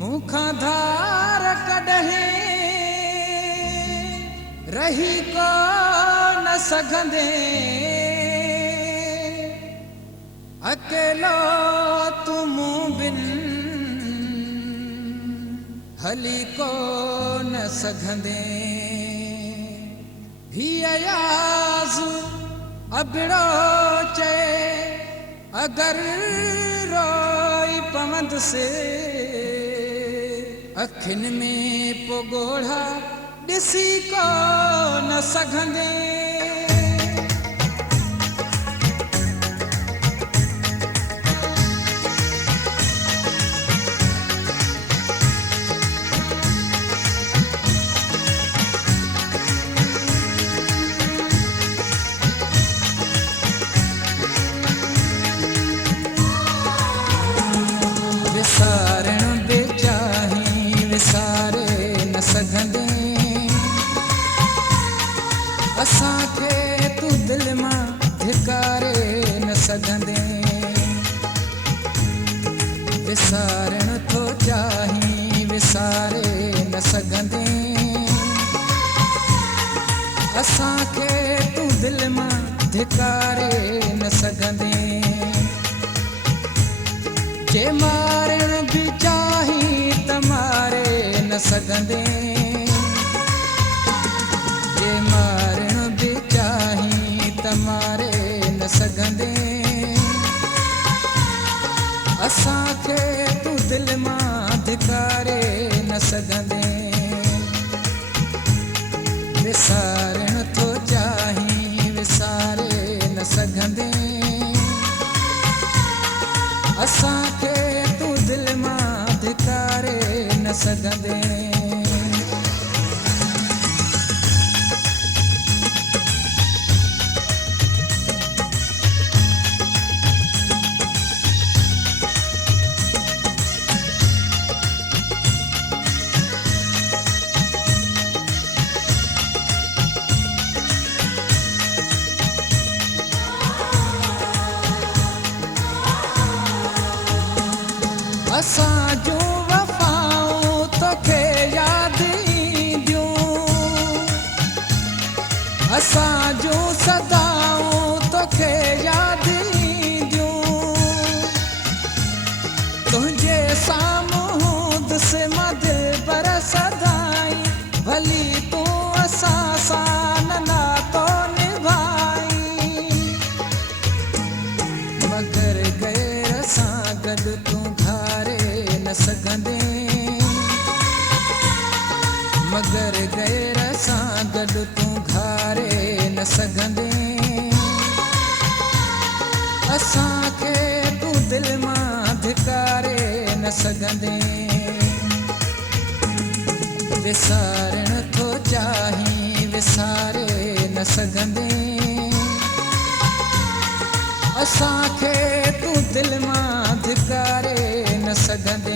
मुखां धार कढे रही को न सघंदे अकेलो तू मूं बिन हली को न सघंदे भी अयाज़ अबिड़ो चए अगर रोई पवंद से अखिन में पोगोड़ा ॾिसी को न सघंदे विसारण बि चाही विसारे न सघंदे असांखे तूं दिलि मां धिकारे न सघंदे विसारण थो चाही विसारे न सघंदे असांखे तूं दिलि मां धिकारे न सघंदे जे मारण बि चाही त मारे न सघंदे जे मारण बि चाही त मारे न सघंदे असांखे तूं दिलि मां धिकारे न सघंदे विसारण थो चाही विसारे न सघंदे असांखे तूं दिलि मां धिकारे न सघंदे असां जूं वफ़ाऊं तोखे यादि ईंदियूं असां जूं सदाऊं तोखे यादि ईंदियूं तुंहिंजे साम्हूं हूंदसि मां दिलि पर सदाई भली तूं असां सां न नातो निभाई मगर गैर सां गॾु तूं न सघंदे मगर गैर सां गॾु तूं घारे न सघंदे असांखे तूं दिलि मां धिकारे न सघंदे विसारण थो चाही विसारे न सघंदे असांखे तूं दिलि मां धिकारे न सघंदे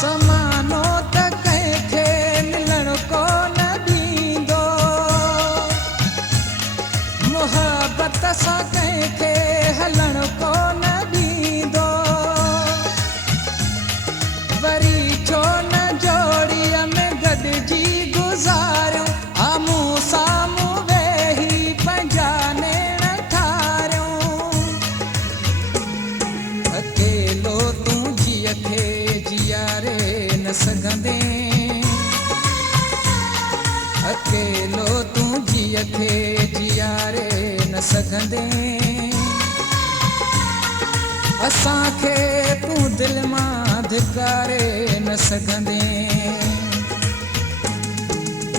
समानो त कंहिंखे मिलण को न ॾींदो मुहबत सां कंहिंखे हलण को न ॾींदो वरी छो न जोड़ीअ में गॾिजी गुज़ारियूं आम्हूं साम्हूं वेही पंहिंजा नेण ठारियूं अकेलो तूं जीअ खे जियारे न सघंदे अकेलो तूं जीअ खे जियारे न सघंदे असांखे तूं दिलि मां धिकारे न सघंदे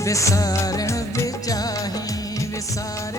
विसारण बि चाही विसारे